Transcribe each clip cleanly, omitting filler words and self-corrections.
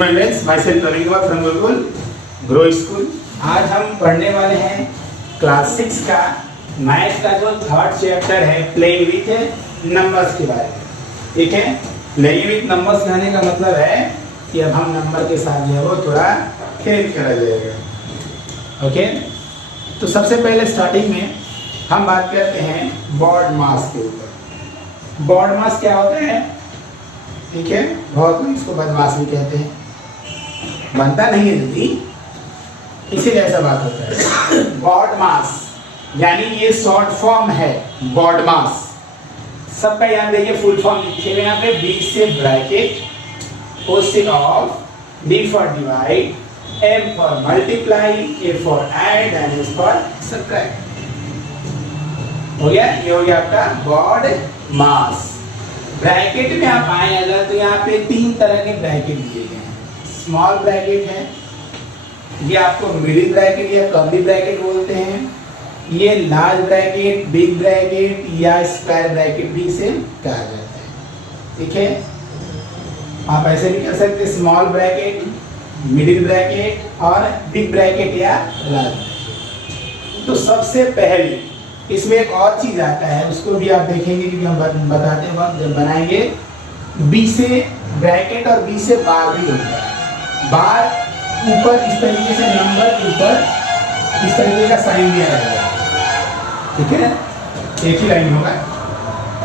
My friends, myself Praveen Kumar from Gurukul grow school. आज हम पढ़ने वाले हैं क्लास 6 का मैथ का जो थर्ड चैप्टर है प्लेइंग विथ नंबर्स के बारे में। ठीक है, प्लेइंग विथ नंबर्स कहने का मतलब है कि अब हम नंबर के साथ जो है वो थोड़ा खेल खेला जाएगा। ओके, तो सबसे पहले स्टार्टिंग में हम बात करते हैं बॉड मास के ऊपर। बॉड मास क्या होता है? ठीक है, बहुत लोग इसको बदमाश भी कहते हैं, बनता नहीं है जल्दी, इसीलिए ऐसा बात होता है। बॉड मास यानी ये शॉर्ट फॉर्म है बॉड मास। सबका याद रखिए, फुल फॉर्म लिखे हुए यहाँ पे। बी से ब्रैकेट, O से of, D for divide, M for multiply, A for add and S for subtract. हो गया, ये हो गया आपका बॉड मास। ब्रैकेट में आप आए अगर तो यहाँ पे तीन तरह के ब्रैकेट दिए गए हैं। स्मॉल ब्रैकेट है, ये आपको मिडिल ब्रैकेट या कर्ली ब्रैकेट बोलते हैं। ये लार्ज ब्रैकेट, बिग ब्रैकेट या स्क्वायर ब्रैकेट भी इसे कहा जाता है। ठीक है, आप ऐसे भी कह सकते हैं स्मॉल ब्रैकेट, मिडिल ब्रैकेट और बिग ब्रैकेट या लार्ज ब्रैकेट। तो सबसे पहले इसमें एक और चीज आता है, उसको भी आप देखेंगे क्योंकि हम बताते हैं वक्त जब बनाएंगे। बी से ब्रैकेट और बी से बार भी होता है। बार ऊपर इस तरीके से नंबर के ऊपर इस तरीके का साइन दिया रहेगा। ठीक है, एक ही लाइन होगा,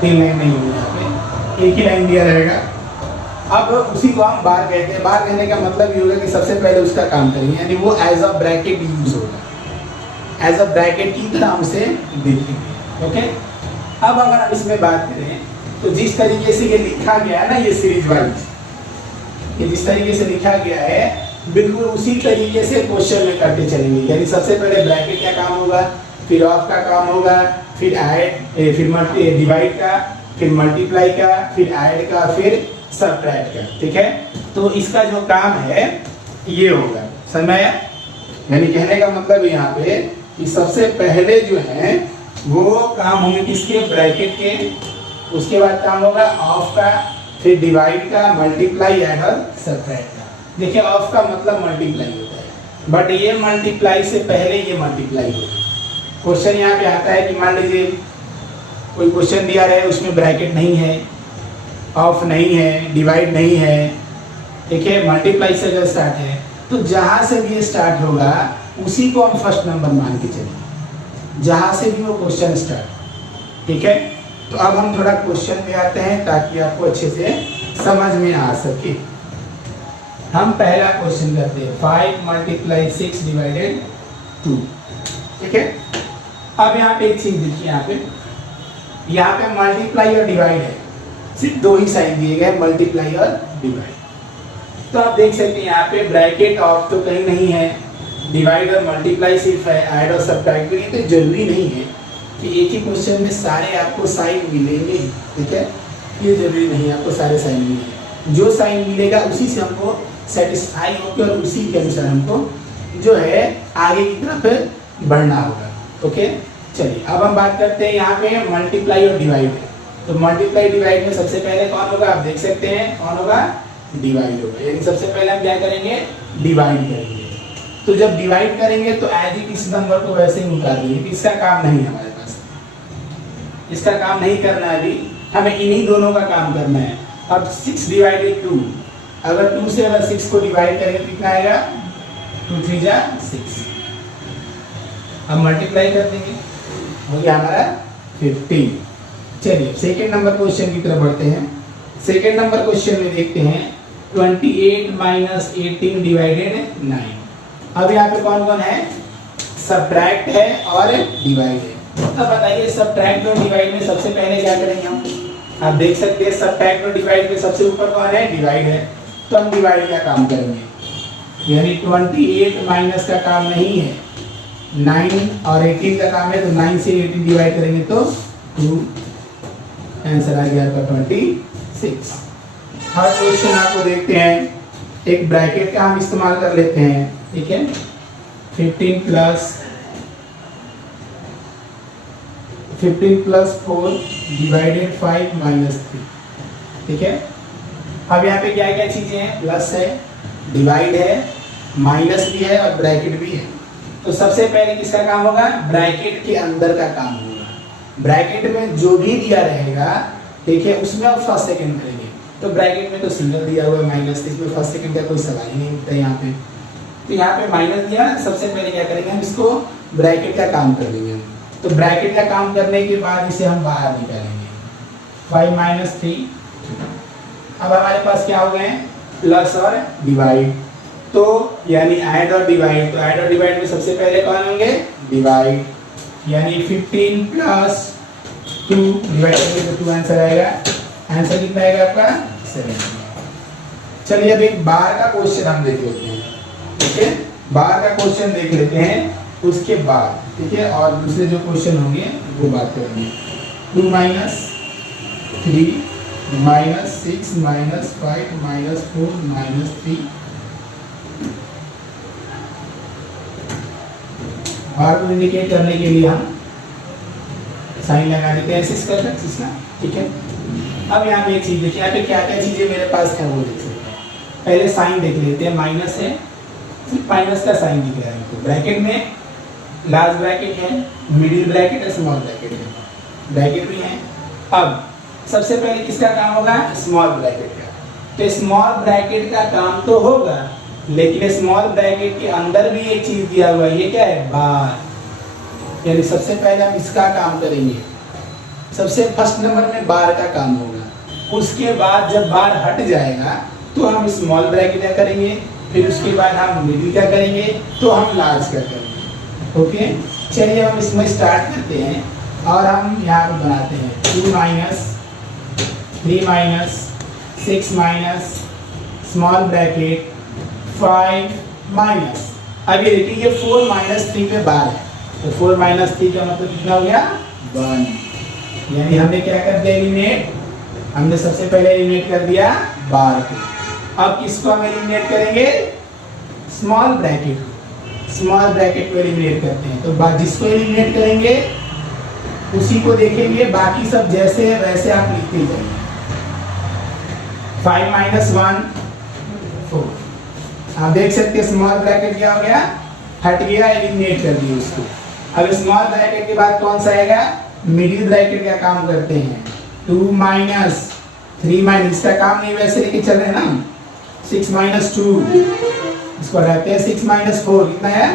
तीन लाइन नहीं होगी, यहाँ पे एक ही लाइन दिया रहेगा। अब उसी को हम बार कहते हैं। बार कहने का मतलब ये होगा कि सबसे पहले उसका काम करेंगे, यानी वो एज अ ब्रैकेट यूज होगा, एज अ ब्रैकेट की तरह हमसे देखेंगे। ओके, अब अगर हम इसमें बात करें तो जिस तरीके से ये लिखा गया है ना, ये सीरीज वाइज, ये जिस तरीके से लिखा गया है बिल्कुल उसी तरीके से क्वेश्चन में करते चलेंगे। यानी सबसे पहले ब्रैकेट का काम होगा, फिर ऑफ का काम होगा, फिर ऐड, फिर डिवाइड का, फिर मल्टीप्लाई का, फिर ऐड का, फिर सब्ट्रैक्ट का। ठीक है, तो इसका जो काम है ये होगा। समझ आया? यानी कहने का मतलब यहाँ पे कि सबसे पहले जो है वो काम होंगे किसके? ब्रैकेट के। उसके बाद काम होगा ऑफ का, फिर डिवाइड का, मल्टीप्लाई, ऐड और सब्ट्रैक्ट का। देखिए, ऑफ का मतलब मल्टीप्लाई होता है, बट ये मल्टीप्लाई से पहले ये मल्टीप्लाई होगा। क्वेश्चन यहाँ पे आता है कि मान लीजिए कोई क्वेश्चन दिया रहे, उसमें ब्रैकेट नहीं है, ऑफ नहीं है, डिवाइड नहीं है, ठीक है, मल्टीप्लाई से अगर स्टार्ट है तो जहाँ से भी ये स्टार्ट होगा उसी को हम फर्स्ट नंबर मान के चलेंगे, जहाँ से भी वो क्वेश्चन स्टार्ट। ठीक है, तो अब हम थोड़ा क्वेश्चन में आते हैं ताकि आपको अच्छे से समझ में आ सके। हम पहला क्वेश्चन करते हैं, 5 × 6 ÷ 2। ठीक है, अब यहाँ पे एक चीज देखिए, यहाँ पे मल्टीप्लाई और डिवाइड है, सिर्फ दो ही साइन दिए गए, मल्टीप्लाई और डिवाइड। तो आप देख सकते हैं यहाँ पे ब्रैकेट ऑफ तो कहीं नहीं है, डिवाइड और मल्टीप्लाई सिर्फ है, ऐड और सब्ट्रैक्ट भी नहीं। तो जरूरी नहीं है कि एक ही क्वेश्चन में सारे आपको साइन मिलेंगे। ठीक है, ये जरूरी नहीं है आपको सारे साइन मिलेंगे। जो साइन मिलेगा उसी से हमको सेटिस्फाई होकर और उसी के अनुसार हमको जो है आगे की तरफ बढ़ना होगा। ओके, चलिए अब हम बात करते हैं यहाँ पे मल्टीप्लाई और डिवाइड। तो मल्टीप्लाई डिवाइड में सबसे पहले कौन होगा? आप देख सकते हैं कौन होगा? डिवाइड होगा। यानी सबसे पहले हम क्या करेंगे? डिवाइड करेंगे। तो जब डिवाइड करेंगे तो एज इट इस नंबर को वैसे ही उतार देंगे। इसका काम नहीं है हमारे पास, इसका काम नहीं करना है अभी, हमें इन्हीं दोनों का काम करना है। अब 6 ÷ 2, अगर 2 से अगर 6 को डिवाइड करेंगे तो कितना आएगा? 2 × 3 = 6। अब मल्टीप्लाई कर देंगे, हो गया हमारा 15। चलिए सेकेंड नंबर क्वेश्चन की तरफ बढ़ते हैं। सेकेंड नंबर क्वेश्चन में देखते हैं 28 - 18 ÷ 9। अब यहाँ पे कौन कौन है? सब्ट्रैक्ट है और डिवाइड है। अब बताइए सब्ट्रैक्ट और डिवाइड में सबसे पहले क्या करेंगे हम? आप देख सकते हैं सब्ट्रैक्ट और डिवाइड में सबसे ऊपर कौन है? डिवाइड है। तो हम डिवाइड का काम करेंगे, यानी 28 माइनस का काम नहीं है, 9 और 18 का काम है। तो 9 से 18 डिवाइड करेंगे तो 2, आंसर आ गया आपका 26। हर क्वेश्चन आपको देखते हैं, एक ब्रैकेट का हम इस्तेमाल कर लेते हैं। ठीक है, 15 + 4 ÷ 5 - 3। ठीक है, अब यहाँ पे क्या क्या चीजें हैं? प्लस है, डिवाइड है, माइनस भी है और ब्रैकेट भी है। तो सबसे पहले किसका काम होगा? ब्रैकेट के अंदर का काम होगा। ब्रैकेट में जो भी दिया रहेगा, देखिए उसमें आप फर्स्ट सेकंड करेंगे। तो ब्रैकेट में तो सिंगल दिया हुआ है माइनस, इसमें फर्स्ट सेकंड का कोई सवाल ही नहीं उठता यहाँ पे। तो यहाँ पे माइनस दिया, सबसे पहले क्या करेंगे हम इसको ब्रैकेट का काम कर देंगे। तो ब्रैकेट का काम करने के बाद इसे हम बाहर निकालेंगे। 5 - 3। अब हमारे पास क्या हो गए हैं? प्लस और डिवाइड। तो यानी ऐड और डिवाइड। तो ऐड और डिवाइड में सबसे पहले कौन होंगे? डिवाइड। यानी 15 + 2 डिवाइड करेंगे तो 2 आंसर आएगा। आंसर कितना आएगा आपका? 7। चलिए अब एक बार का क्वेश्चन हम देख लेते हैं। ठीक है, बार का क्वेश्चन देख लेते हैं, उसके बाद ठीक है और दूसरे जो क्वेश्चन होंगे वो बात करेंगे। 2 - 3 - 6 - 5 - 4 - 3। बार को इंडिकेट करने के लिए हम साइन लगा देते हैं 6 कर 6 ना। ठीक है, अब यहाँ पे एक चीज देखिए, यहाँ पे क्या क्या चीजें मेरे पास है वो देख सकते हैं। पहले साइन देख लेते हैं। माइनस है, माइनस का साइन दिख रहा है। तो ब्रैकेट में लार्ज ब्रैकेट है, मिडिल ब्रैकेट है, स्मॉल ब्रैकेट है, ब्रैकेट भी है। अब सबसे पहले किसका काम होगा? स्मॉल ब्रैकेट का। तो स्मॉल ब्रैकेट का काम तो होगा, लेकिन स्मॉल ब्रैकेट के अंदर भी एक चीज दिया हुआ है। ये क्या है? बार। यानी सबसे पहले हम इसका काम करेंगे। सबसे फर्स्ट नंबर में बार का काम होगा। उसके बाद जब बार हट जाएगा तो हम स्मॉल ब्रैकेट का करेंगे, फिर उसके बाद हम मिडिल का करेंगे, तो हम लार्ज का करेंगे। ओके, चलिए हम इसमें स्टार्ट करते हैं और हम यहाँ पर बनाते हैं 2 - 3 - 6 - स्मॉल ब्रैकेट 5 - अब ये देखिए ये 4 - 3 पे बार है। तो 4 - 3 का मतलब कितना हो गया? 1। यानी हमने क्या कर दिया? एलिमिनेट। हमने सबसे पहले एलिमिनेट कर दिया बार को। अब किसको हम एलिमिनेट करेंगे? स्मॉल ब्रैकेट को। स्मॉल ब्रैकेट को एलिमिनेट करते हैं। तो जिसको एलिमिनेट करेंगे उसी को देखेंगे, बाकी सब जैसे है वैसे आप लिखते जाइए। 5 - 1 4। आप देख सकते हैं स्मॉल ब्रैकेट क्या हो गया? हट गया, एलिमिनेट कर दिया उसको। अब स्मॉल ब्रैकेट के बाद कौन सा आएगा? मिडिल ब्रैकेट का काम करते हैं। 2 - 3 इसका काम नहीं, वैसे लेके चल रहे हैं ना। 6 - 2 इसको हटाते हैं। 6 - 4 कितना है?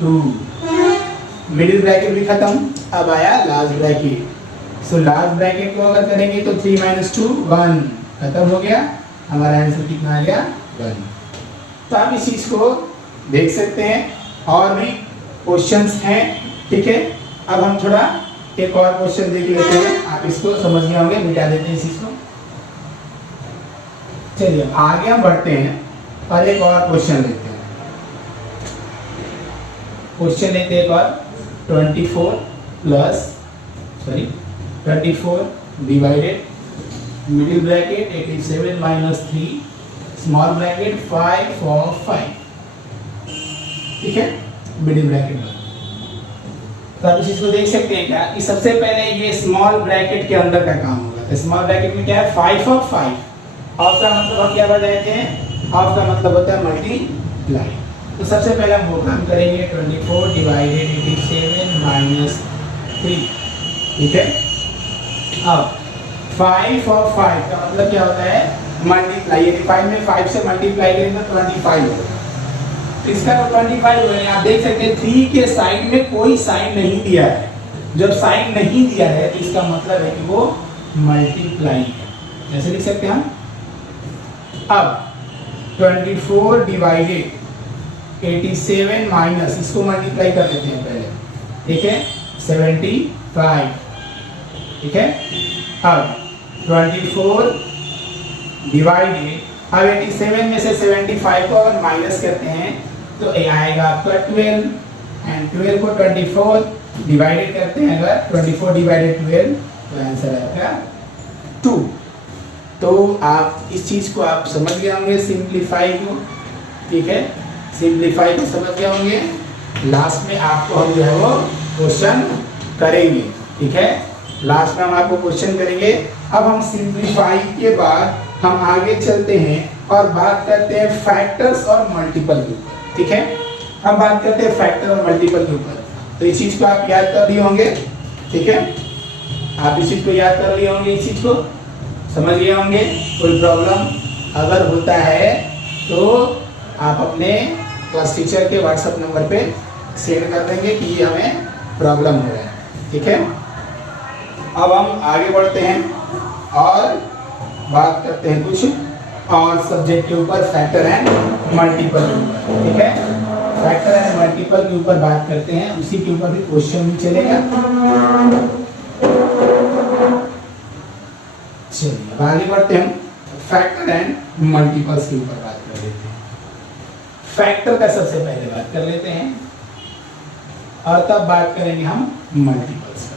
2। मिडिल ब्रैकेट भी खत्म। अब आया large bracket. So large bracket को अगर करेंगे तो 3 - 2 1 खत्म हो गया। हमारा आंसर कितना आ गया? 1। तो आप इस चीज को देख सकते हैं। और भी क्वेश्चंस हैं। ठीक है, अब हम थोड़ा एक और क्वेश्चन देख लेते हैं। आप इसको समझ गए होंगे, मिटा देते हैं इस चीज को। चलिए आगे हम बढ़ते हैं और एक और क्वेश्चन लेते हैं। क्वेश्चन लेते हैं एक और 24 divided middle bracket 87 - 3 small bracket 5 और 5। ठीक है, मिडिल ब्रैकेट में। तो आप इस चीज को देख सकते हैं क्या कि सबसे पहले ये स्मॉल ब्रैकेट के अंदर का काम होगा। तो स्मॉल ब्रैकेट में क्या है? 5 और 5। ऑफ का मतलब हम क्या बताते हैं? ऑफ का मतलब होता है मल्टीप्लाई। तो सबसे पहले हम वो काम करेंगे 24 डिवाइडेड 87 - 3। ठीक है, अब 5 और 5 का मतलब क्या होता है? मल्टीप्लाई। यदि 5 में 5 से मल्टीप्लाई करेंगे तो 25 होगा। तो इसका तो 25 होगा। आप देख सकते हैं 3 के साइड में कोई साइन नहीं दिया है। जब साइन नहीं दिया है तो इसका मतलब है कि वो मल्टीप्लाई है। ऐसे लिख सकते हैं हम। अब 24 डिवाइडेड 87 माइनस, इसको मल्टीप्लाई कर लेते हैं पहले। ठीक है, 75। ठीक है, अब 24 डिवाइडेड, अब 87 में से 75 को अगर माइनस करते हैं तो ये आएगा आपका 12 एंड 12 को 24 डिवाइडेड करते हैं अगर 24 डिवाइडेड 12 तो आंसर आएगा 2। तो आप इस चीज को आप समझ गए होंगे, सिंप्लीफाई को। ठीक है, सिंप्लीफाई को समझ गए होंगे। लास्ट में आपको हम जो है वो क्वेश्चन करेंगे। ठीक है, लास्ट में हम आपको क्वेश्चन करेंगे। अब हम सिंप्लीफाई के बाद हम आगे चलते हैं और बात करते हैं फैक्टर्स और मल्टीपल के ऊपर। ठीक है, हम बात करते हैं फैक्टर और मल्टीपल के ऊपर। तो इस चीज को आप याद कर लिए होंगे। ठीक है, आप इस चीज को याद कर लिए होंगे, इस चीज को समझ लिए होंगे। कोई प्रॉब्लम अगर होता है तो आप अपने क्लास टीचर के व्हाट्सएप नंबर पे सेंड कर देंगे कि ये हमें प्रॉब्लम हो रहा है। ठीक है, अब हम आगे बढ़ते हैं और बात करते हैं कुछ और सब्जेक्ट के ऊपर, फैक्टर एंड मल्टीपल के ऊपर। ठीक है, फैक्टर एंड मल्टीपल के ऊपर बात करते हैं, उसी के ऊपर भी क्वेश्चन भी चलेगा। चलिए अब आगे बढ़ते हैं, फैक्टर एंड मल्टीपल्स के ऊपर बात कर लेते हैं। फैक्टर का सबसे पहले बात कर लेते हैं और तब बात करेंगे हम मल्टीपल्स का।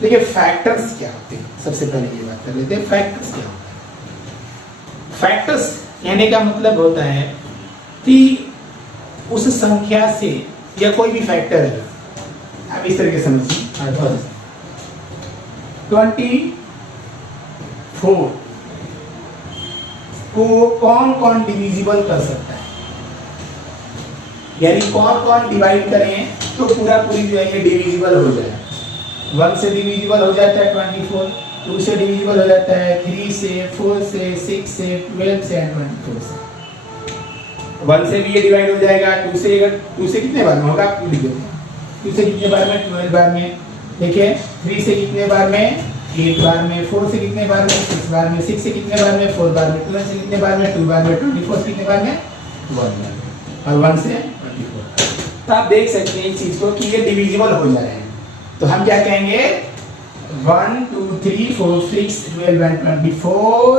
देखिए फैक्टर्स क्या होते हैं, सबसे पहले ये बात कर लेते हैं फैक्टर्स क्या होते हैं। फैक्टर्स कहने का मतलब होता है कि उस संख्या से, या कोई भी फैक्टर है, आप इस तरीके से समझिए, 24 को कौन कौन डिविजिबल कर सकता है, यानी कौन कौन डिवाइड करें तो पूरा पूरी जो है ये डिविजिबल हो जाए। 1 से डिविजिबल हो जाता है 24, 2 से डिविजिबल हो जाता है 3 से, 4 से, 6 से, 12 से एंड 24 से। 1 से भी ये डिवाइड हो जाएगा, 2 से कितने बार में होगा आप लिख देते हैं, 2 से कितने बार में, 12 बार में। देखिए 3 से कितने बार में, 8 बार में। 4 से कितने बार में, 6 बार में। 6 से कितने बार में, 4 बार में। 12 से कितने बार में, 2 बार में। 24 से कितने बार में, 1 बार में। और 1 से 24। तो आप देख सकते हैं इस चीज को कि ये डिविजिबल हो जा रहे हैं। तो हम क्या कहेंगे, 1 2 3 4 6 12 and 24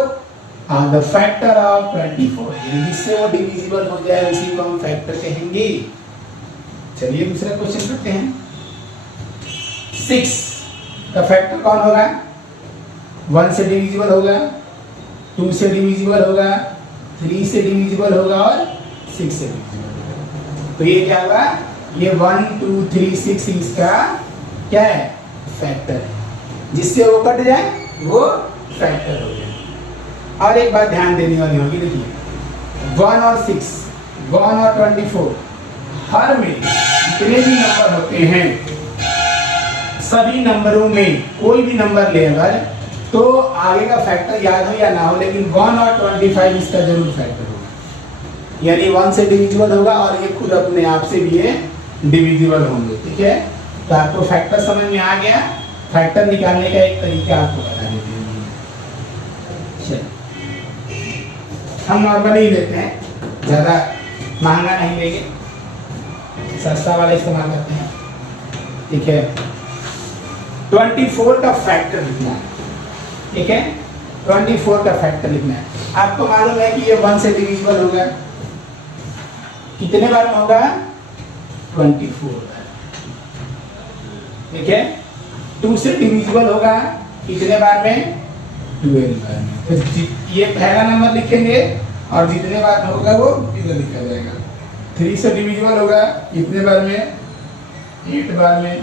are the factor of 24। जिससे वो डिविजिबल हो जाए उसी को हम फैक्टर कहेंगे। चलिए दूसरा क्वेश्चन करते हैं। 6 का फैक्टर कौन होगा, 1 से डिविजिबल होगा, 2 से डिविजिबल होगा, 3 से डिविजिबल होगा और 6 से डिविजिबल होगा। तो ये क्या होगा, ये 1 2 3 6 इसका क्या है, फैक्टर है। जिससे वो कट जाए वो फैक्टर हो जाए। और एक बात ध्यान देने वाली होगी, देखिए 1 और 6, 1 और 24, हर में जितने भी नंबर होते हैं सभी नंबरों में कोई भी नंबर ले अगर, तो आगे का फैक्टर याद हो या ना हो, लेकिन 1 और 25 इसका जरूर फैक्टर होगा। यानी 1 से डिविजिबल होगा और ये खुद अपने आप से भी ये डिविजिबल होंगे। ठीक है, तो आपको फैक्टर समझ में आ गया। फैक्टर निकालने का एक तरीका आपको बता देते हैं। हम नॉर्मली ही लेते हैं, ज़्यादा महंगा नहीं लेंगे, सस्ता वाला इस्तेमाल करते हैं। ठीक है, 24 का फैक्टर लिखना है। ठीक है, 24 का फैक्टर लिखना है। आपको मालूम है कि ये 1 से डिविजिबल होगा, कितने बार में होगा, 24 बार। ठीक है, 2 से डिविजिबल होगा कितने बार में, 12 बार में। तो ये पहला नंबर लिखेंगे और जितने बार में होगा वो इधर लिखा जाएगा। 3 से डिविजिबल होगा कितने बार में, 8 बार में।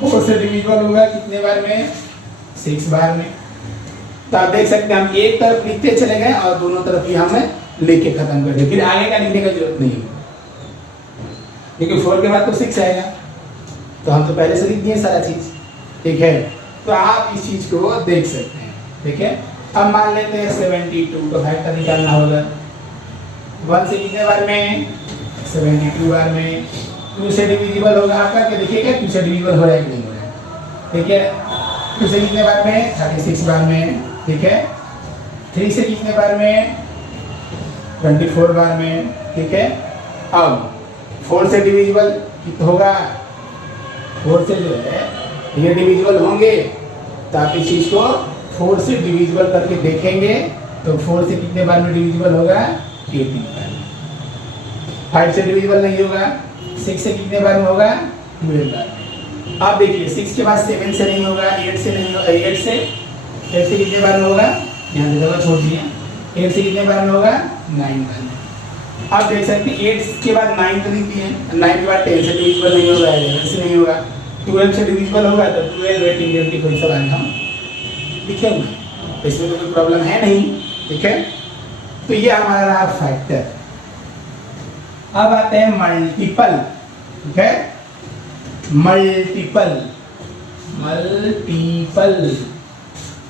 4 से डिविजिबल होगा कितने बार में, 6 बार में। तो आप देख सकते हैं हम एक तरफ लिखते चले गए और दोनों तरफ ही हमें लिख के खत्म कर दिया, फिर आगे का लिखने का जरूरत नहीं है, क्योंकि 4 के बाद तो 6 आएगा, तो हम तो पहले से लिख दिए सारा चीज। ठीक है, तो आप इस चीज को देख सकते हैं। ठीक है, अब मान लेते हैं 72 का फैक्टर निकालना होगा। 1 से कितने बार में, 72 बार में। 2 से डिविजिबल होगा आपका, क्या देखिएगा 2 से डिविजिबल हो रहा है कि नहीं हो रहा है। ठीक है, 2 से कितने बार में, 36 बार में। ठीक है, 3 से कितने बार में, 24 बार में। ठीक है, अब 4 से डिविजिबल होगा, 4 से जो है ये डिविजिबल होंगे, तो आप इस चीज को 4 से डिविजिबल करके देखेंगे तो 4 से कितने बार में डिविजिबल होगा, 18 बार में। 5 से डिविजिबल नहीं होगा, 6 से कितने बार में होगा, 12 बार में। अब देखिए 6 के बाद 7 से नहीं होगा, 8 से नहीं होगा, 8 से कितने बार में होगा, यहाँ से दबा छोड़ दिए, 8 से कितने बार में होगा, 9 बार में। आप देख सकते हैं 8 के बाद 9 तो लिखती है, 9 के बाद 10 से डिविजिबल नहीं होगा, 11 से नहीं होगा, 12 से डिविजिबल होगा, तो 12 18 20 कोई सवाल हम लिखे हुए, तो इसमें तो कोई प्रॉब्लम है नहीं। ठीक है, तो ये हमारा रहा फैक्टर। अब आते हैं मल्टीपल, ठीक है, मल्टीपल। मल्टीपल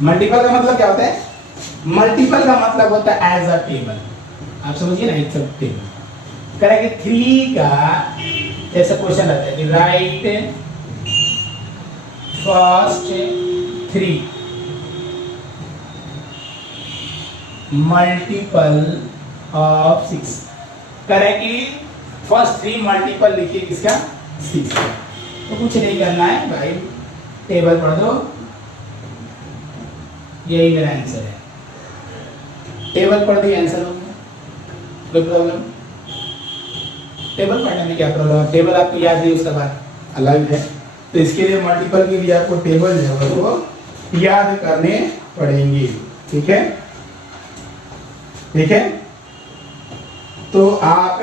मल्टीपल का मतलब क्या होता है? मल्टीपल का मतलब होता है एज अ टेबल। आप समझिए ना, इट्स अ टेबल। करेंगे 3 का जैसा क्वेश्चन रहता है कि राइट फर्स्ट 3 मल्टीपल ऑफ 6। करेंगे फर्स्ट 3 मल्टीपल लिखिए किसका? 6। तो कुछ नहीं करना है भाई, टेबल पढ़ दो, यही मेरा आंसर है। टेबल पढ़ दिए, आंसर हो गया, कोई प्रॉब्लम? टेबल पढ़ने में क्या प्रॉब्लम है? टेबल आपको याद नहीं, उसका बात अलग है। तो इसके लिए मल्टीपल के लिए आपको टेबल जो है वो याद करने पड़ेंगे, ठीक है, ठीक है। तो आप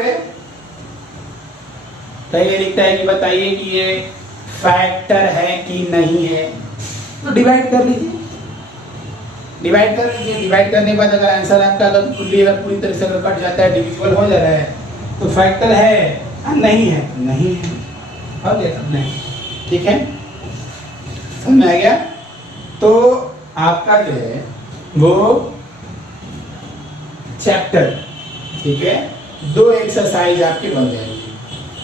ये लिखता है कि बताइए कि ये फैक्टर है कि नहीं है, तो डिवाइड कर लीजिए, डिवाइड कर लीजिए। डिवाइड करने के बाद अगर आंसर आपका अगर पूरी तरह से अगर कट जाता है, डिविजिबल हो जा रहा है, तो फैक्टर है, नहीं है, नहीं है, हो गया तब नहीं, ठीक है, समझ में आ गया। तो आपका जो है वो चैप्टर, ठीक है, 2 एक्सरसाइज आपके बन जाएंगे,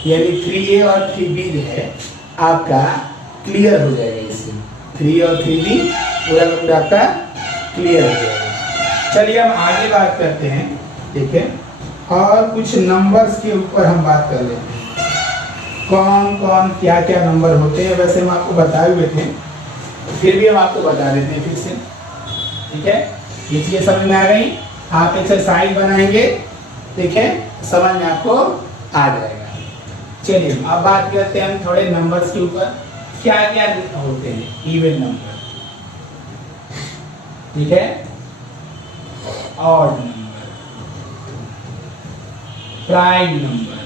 यानी 3A और 3B जो है आपका क्लियर हो जाएगा। इससे 3 और 3B पूरा का पूरा आपका क्लियर हो जाएगा। चलिए हम आगे बात करते हैं, ठीक है, और कुछ नंबर्स के ऊपर हम बात कर लेते हैं। कौन कौन क्या क्या नंबर होते हैं, वैसे हम आपको बताए हुए थे, फिर भी हम आपको बता देते हैं फिर से, ठीक है। ये चीज़ें समझ में आ गई, आप एक्सरसाइज बनाएंगे, ठीक है, समझ में आपको आ जाएगा। चलिए अब बात करते हैं हम थोड़े नंबर्स के ऊपर, क्या क्या होते हैं इवन नंबर, ठीक है, ऑड नंबर, प्राइम नंबर।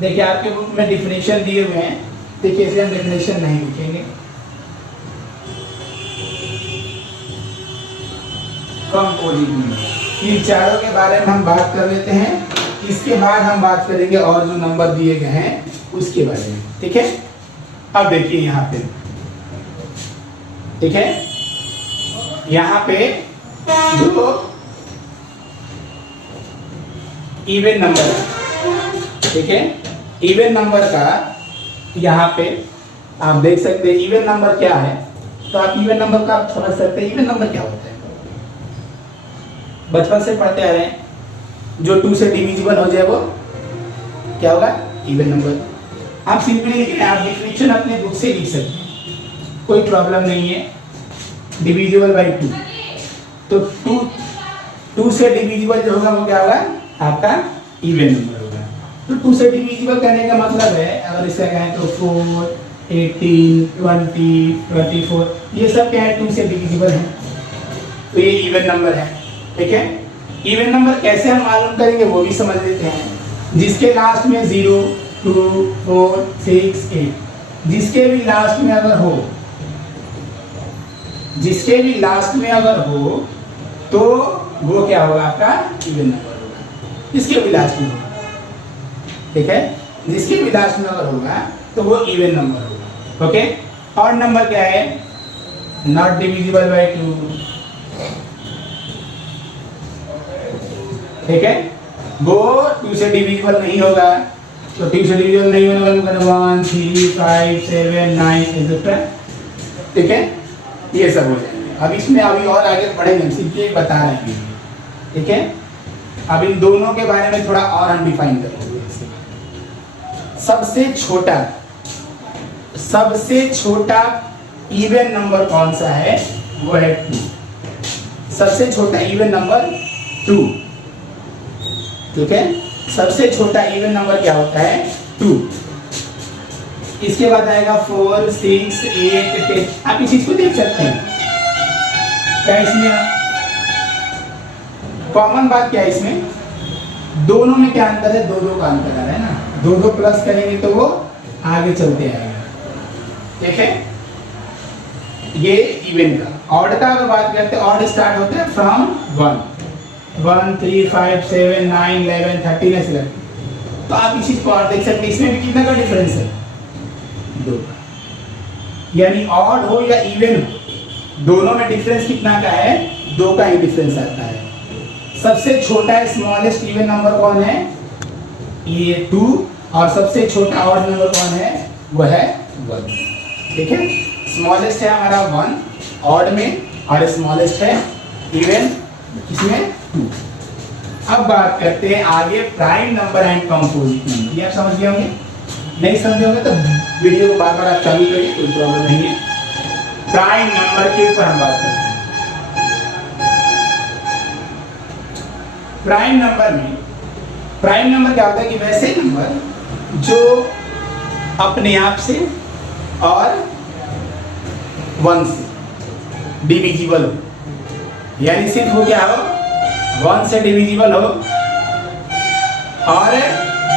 देखिए आपके बुक में डिफिनेशन दिए हुए हैं, देखिए इसे हम डिफिनेशन नहीं लिखेंगे। कंपोजिट नंबर, इन चारों के बारे में हम बात कर लेते हैं, इसके बाद हम बात करेंगे और जो नंबर दिए गए हैं उसके बारे में, ठीक है। अब देखिए यहाँ पे, ठीक है, यहाँ पे जो इवन नंबर है, ठीक है, इवन नंबर का यहाँ पे आप देख सकते हैं इवन नंबर क्या है। तो आप इवन नंबर का आप समझ सकते हैं इवन नंबर क्या होता है, बचपन से पढ़ते आ रहे हैं। जो 2 से डिविजिबल हो जाए वो क्या होगा? Even number. आप सिंपली लिख रहे हैं, आप डिफिनेशन अपने बुक से लिख सकते हैं, कोई प्रॉब्लम नहीं है। डिविजिबल बाई 2, तो 2 से डिविजिबल जो होगा वो क्या होगा? आपका इवन नंबर होगा। तो 2 से डिविजिबल करने का मतलब है, अगर इसका कहें तो 4, 18, 20, 24, ये सब क्या है? 2 से डिविजिबल है, तो ये इवन नंबर है, ठीक है। इवन नंबर कैसे हम मालूम करेंगे वो भी समझ लेते हैं। जिसके लास्ट में 0, 2, 4, 6, 8, जिसके भी लास्ट में अगर हो, जिसके भी लास्ट में अगर हो तो वो क्या होगा? आपका इवन नंबर होगा। जिसके भी लास्ट में होगा, ठीक है, जिसके भी लास्ट में अगर होगा तो वो इवन नंबर होगा, ओके। और नंबर क्या है? नॉट डिविजिबल बाय 2, ठीक है, वो 2 से डिविजिबल नहीं होगा। तो 2 से डिविजिबल नहीं होने वाला 1, 3, 5, 7, 9 एक्सेट्रा, ठीक है, ये सब हो जाएंगे। अब इसमें अभी और आगे बढ़ेंगे, सिर्फ ये बता रहे हैं, ठीक है। अब इन दोनों के बारे में थोड़ा और हम डिफाइन करेंगे। सबसे छोटा इवन नंबर कौन सा है? वो है 2। सबसे छोटा इवन नंबर 2, ठीक है। सबसे छोटा इवन नंबर क्या होता है? 2। इसके बाद आएगा 4, 6, 8, 10। आप इस चीज को देख सकते हैं। क्या इसमें कॉमन बात क्या है? इसमें दोनों में क्या अंतर है? 2-2 का अंतर आ रहा है ना। 2-2 प्लस करेंगे तो वो आगे चलते आएगा, ठीक है। ये इवन का। ऑड का अगर बात करते हैं, ऑड स्टार्ट होता है फ्रॉम 1, 1 3 5 7 9 11 13 ऐसे करके। तो आप इस चीज को और देख सकते हैं, इसमें भी कितना का डिफरेंस है, 2 का। यानी ऑड हो या इवन हो, दोनों में डिफरेंस कितना का है, 2 का ही डिफरेंस आता है। सबसे छोटा स्मॉलेस्ट इवन नंबर कौन है, ये 2, और सबसे छोटा ऑड नंबर कौन है, वो है 1। ठीक है, स्मॉलेस्ट है हमारा 1 ऑड में, और स्मॉलेस्ट है इवन इसमें 2। अब बात करते हैं आगे prime number and composite number. ये आप समझ गए होंगे, नहीं समझे होंगे तो वीडियो को बार बार आप चालू करिए, कोई प्रॉब्लम नहीं है। प्राइम नंबर के ऊपर हम बात करते हैं। प्राइम नंबर में, प्राइम नंबर क्या होता है कि वैसे नंबर जो अपने आप से और 1 से डिविजिबल हो, यानी सिर्फ वो क्या हो, 1 से डिविजिबल हो और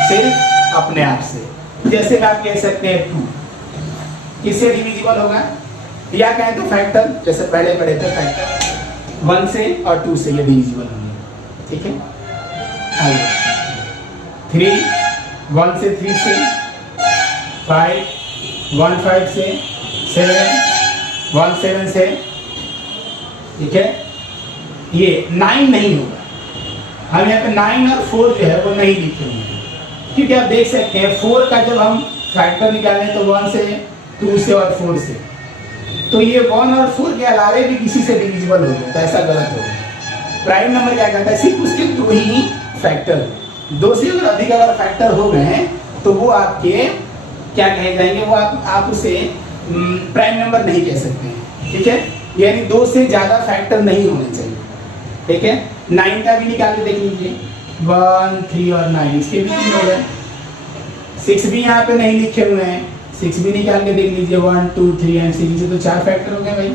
सिर्फ अपने आप से। जैसे आप कह सकते हैं 2 किससे डिविजिबल होगा, या कहें तो फैक्टर, जैसे पहले पढ़े थे फैक्टर 1 से और 2 से ये डिविजिबल होंगे। ठीक है, 3 1 से 3 से, 5 1 5 से, 7 1 7 से। ठीक है, ये 9 नहीं होगा, हम यहाँ पे 9 और 4 जो है वो नहीं लिखे होंगे, क्योंकि आप देख सकते हैं 4 का जब हम फैक्टर निकालें तो 1 से, 2 से और 4 से, तो ये 1 और 4 के अलावे भी किसी से डिविजिबल हो गया, तो ऐसा गलत हो गया। प्राइम नंबर क्या करता है, सिर्फ उसके 2 ही फैक्टर, 2 से अगर अधिक अगर फैक्टर हो गए हैं तो वो आपके क्या कहे जाएंगे, वो आप उसे प्राइम नंबर नहीं कह सकते हैं। ठीक है, यानी 2 से ज्यादा फैक्टर नहीं होने चाहिए। ठीक है, 9 का भी निकाल के देख लीजिए, 1 3 और 9 इसके भी 3 हो गए। 6 भी यहाँ पे नहीं लिखे हुए हैं, 6 भी निकाल के देख लीजिए, 1 2 3 एंड 6 से तो 4 फैक्टर हो गए भाई।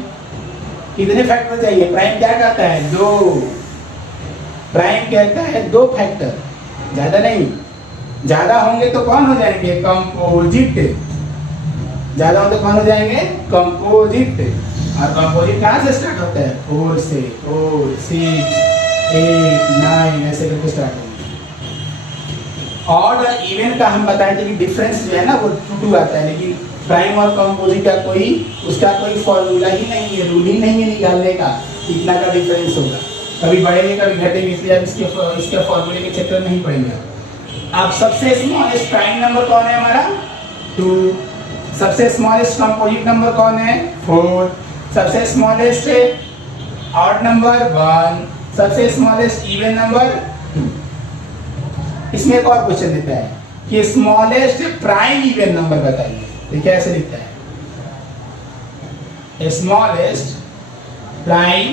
कितने फैक्टर चाहिए, प्राइम क्या कहता है, 2। प्राइम कहता है 2 फैक्टर, ज्यादा नहीं। ज्यादा होंगे तो कौन हो जाएंगे, कंपोजिट। ज्यादा होंगे तो कौन हो जाएंगे, कंपोजिट। और कंपोजिट कहाँ से स्टार्ट होता है, 4 से, 4 6 8 9 ऐसे करके स्टार्ट होंगे। ऑड और इवन का हम बताए थे कि डिफरेंस जो है ना वो 2 आता है, लेकिन प्राइम और कंपोजिट का उसका कोई फॉर्मूला ही नहीं है, रूल ही नहीं है निकालने का, इतना का डिफरेंस होगा। कभी बढ़ेंगे कभी घटेंगे, इसलिए आप इसके फॉर्मूले के चक्कर नहीं पड़ेंगे। अब सबसे स्मॉलेस्ट प्राइम नंबर कौन है हमारा, 2। सबसे स्मॉलेस्ट कंपोजिट नंबर कौन है, 4। सबसे स्मॉलेस्ट ऑड नंबर 1। सबसे स्मॉलेस्ट इवन नंबर 2। इसमें एक और क्वेश्चन देता है कि स्मॉलेस्ट प्राइम इवन नंबर बताइए, तो कैसे लिखता है, स्मॉलेस्ट प्राइम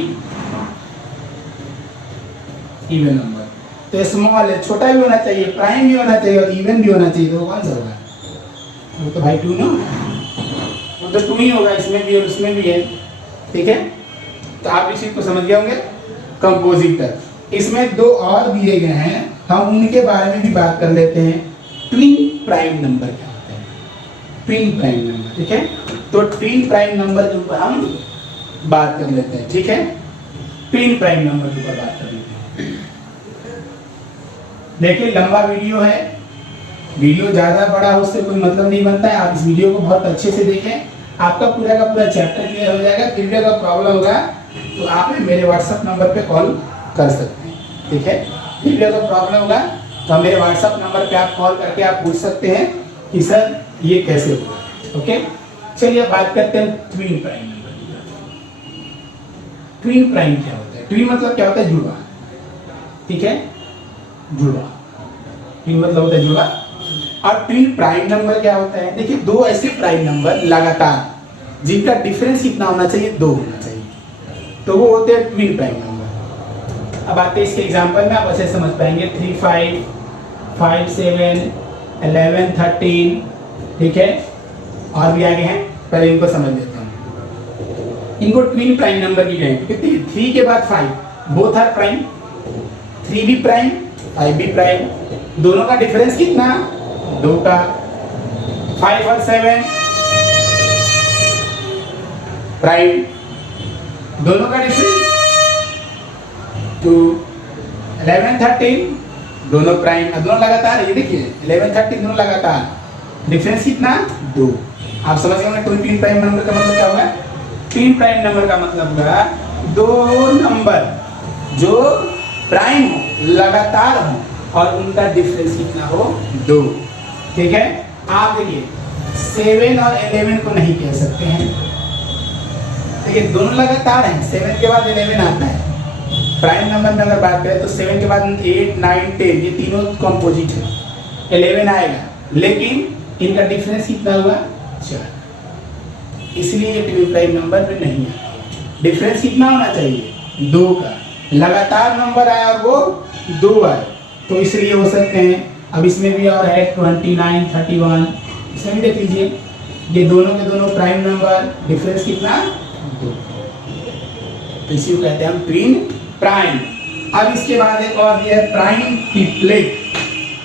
इवन नंबर। तो स्मॉल है, छोटा भी होना चाहिए, प्राइम भी होना चाहिए और इवन भी होना चाहिए, तो वो कौन सा होगा, वो तो भाई 2 ना, वो तो 2 ही होगा, इसमें भी और उसमें भी है। ठीक है, तो आप इस चीज को समझ गए होंगे। कंपोजिटर, इसमें 2 और दिए गए हैं, हम उनके बारे में भी बात कर लेते हैं। ट्विन प्राइम नंबर क्या होता है, ट्विन प्राइम नंबर। ठीक है, तो ट्विन प्राइम नंबर के ऊपर हम बात कर लेते हैं। ठीक है, ट्विन प्राइम नंबर के ऊपर बात कर लेते हैं। देखिए लंबा वीडियो है, वीडियो ज़्यादा बड़ा हो उससे कोई मतलब नहीं बनता है। आप इस वीडियो को बहुत अच्छे से देखें, आपका पूरा का पूरा चैप्टर क्लियर हो जाएगा। फिर भी अगर प्रॉब्लम होगा तो आप मेरे व्हाट्सएप नंबर पे कॉल कर सकते हैं। ठीक है, फिर भी अगर प्रॉब्लम होगा तो मेरे व्हाट्सएप नंबर पे आप कॉल करके आप पूछ सकते हैं कि सर ये कैसे होगा। ओके, चलिए बात करते हैं twin prime number. Twin prime क्या होता है, ट्विन मतलब क्या होता है, जुड़वा। ठीक है, जुड़वा, ट्विन मतलब होता है जुड़वा। और ट्विन प्राइम नंबर क्या होता है, देखिए 2 ऐसे प्राइम नंबर लगातार जिनका डिफरेंस कितना होना चाहिए, 2 होना चाहिए, तो वो होते हैं ट्विन प्राइम नंबर। अब आते हैं इसके एग्जांपल में, आप अच्छे समझ पाएंगे। 3 5 5 7 11 13। ठीक है, और भी आगे हैं, पहले इनको समझ लेते हैं। इनको ट्विन प्राइम नंबर की जाएंगे क्योंकि 3 के बाद 5 बोथ आर प्राइम, 3 भी प्राइम 5 भी प्राइम, दोनों का डिफरेंस कितना, 2 का। 5 और 7 प्राइम, दोनों का डिफरेंस 2। 11 13 दोनों प्राइम, दोनों लगातार है। ये देखिए 11 13 दोनों लगातार, डिफरेंस कितना 2। आप समझ गए होंगे तीन प्राइम नंबर का मतलब क्या होगा। तीन प्राइम नंबर का मतलब होगा दो नंबर जो प्राइम हो, लगातार हो और उनका डिफरेंस कितना हो 2। ठीक है। आप देखिए 7 और 11 को नहीं कह सकते हैं, देखिए दोनों लगातार हैं। 7 के बाद 11 आता है। प्राइम नंबर में अगर बात करें तो 7 के बाद 8 9 10 ये तीनों कंपोजिट है, 11 आएगा, लेकिन इनका डिफरेंस कितना हुआ 4, इसलिए ट्विन प्राइम नंबर में नहीं है। डिफरेंस कितना होना चाहिए 2 का, लगातार नंबर आया और वो 2 आए तो इसलिए हो सकते हैं। अब इसमें भी और है 29 31, इसमें भी देख लीजिए ये दोनों के दोनों प्राइम नंबर, डिफरेंस कितना 2, तो इसी को कहते हैं हम ट्विन प्राइम। अब इसके बाद एक और दिया है प्राइम ट्रिपलेट।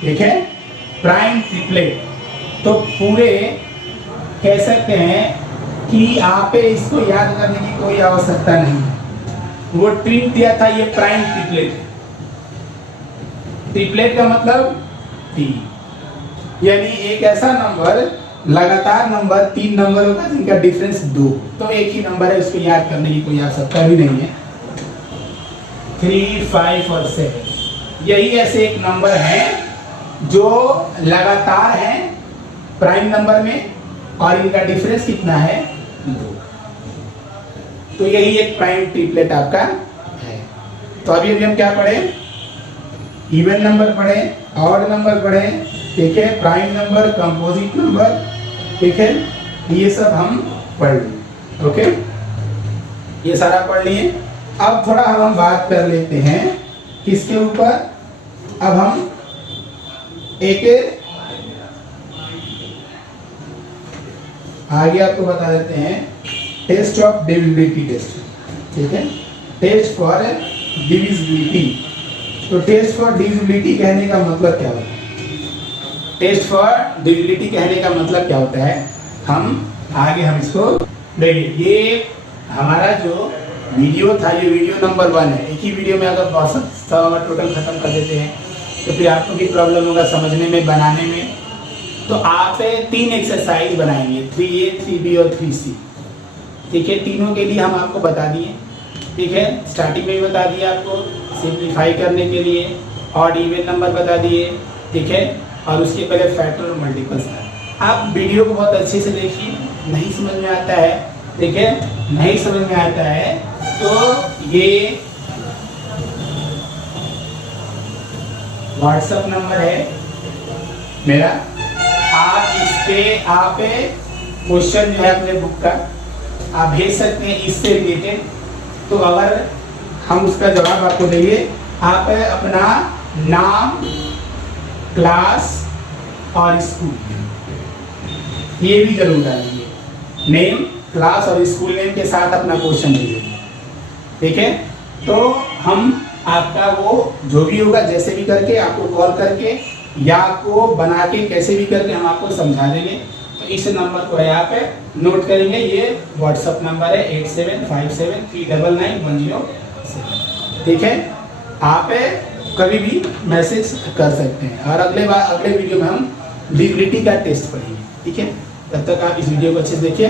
ठीक है, प्राइम ट्रिपलेट तो पूरे कह सकते हैं कि आप इसको याद करने की कोई आवश्यकता नहीं है। वो ट्विन दिया था, ये प्राइम ट्रिपलेट। ट्रिपलेट का मतलब 3, यानी एक ऐसा नंबर, लगातार नंबर 3 नंबर होगा जिनका डिफरेंस 2, तो एक ही नंबर है, उसको याद करने की कोई आवश्यकता भी नहीं है। 3 5 और 7 यही ऐसे एक नंबर है जो लगातार है प्राइम नंबर में और इनका डिफरेंस कितना है 2, तो यही एक प्राइम ट्रिपलेट आपका है। तो अभी हम क्या पढ़े, इवन नंबर पढ़े, ऑड नंबर पढ़े, ठीक है, प्राइम नंबर, कंपोजिट नंबर, ठीक है, ये सब हम पढ़ लिए। ओके, ये सारा पढ़ लिए। अब थोड़ा हम बात कर लेते हैं किसके ऊपर। अब हम एक आगे आपको बता देते हैं टेस्ट ऑफ डिविजिबिलिटी टेस्ट। ठीक है, टेस्ट फॉर डिविजिबिलिटी। तो टेस्ट फॉर डिविजिबिलिटी कहने का मतलब क्या होता है? टेस्ट फॉर डिविजिबिलिटी कहने का मतलब क्या होता है, हम आगे हम इसको देखिए। ये हमारा जो वीडियो था, ये वीडियो नंबर 1 है। एक ही वीडियो में अगर 62 टोटल खत्म कर देते हैं तो फिर आपको भी प्रॉब्लम होगा समझने में, बनाने में। तो आप 3 एक्सरसाइज बनाएंगे, 3A 3B और 3C। ठीक है, तीनों के लिए हम आपको बता दिए। ठीक है, स्टार्टिंग में भी बता दिया आपको सिंप्लीफाई करने के लिए, ऑड इवन नंबर बता दिए। ठीक है, और उसके पहले फैक्टर और मल्टीपल्स था। आप वीडियो को बहुत अच्छे से देखिए, नहीं समझ में आता है, ठीक है, नहीं समझ में आता है तो ये व्हाट्सएप नंबर है मेरा, आप इस पे आप क्वेश्चन जो है अपने बुक का आप भेज सकते हैं इससे रिलेटेड। तो अगर हम उसका जवाब आपको देंगे, आप अपना नाम, क्लास और स्कूल ये भी जरूर डालेंगे। नेम, क्लास और स्कूल नेम के साथ अपना क्वेश्चन भेजेंगे। ठीक है, तो हम आपका वो जो भी होगा जैसे भी करके आपको कॉल करके या आपको बना के कैसे भी करके हम आपको समझा देंगे। तो इस नंबर को है आप नोट करेंगे, ये व्हाट्सएप नंबर है 8757399107। ठीक है, आप कभी भी मैसेज कर सकते हैं। और अगले वीडियो में हम डिविजिबिलिटी का टेस्ट पढ़ेंगे। ठीक है, तब तक आप इस वीडियो को अच्छे से देखिए।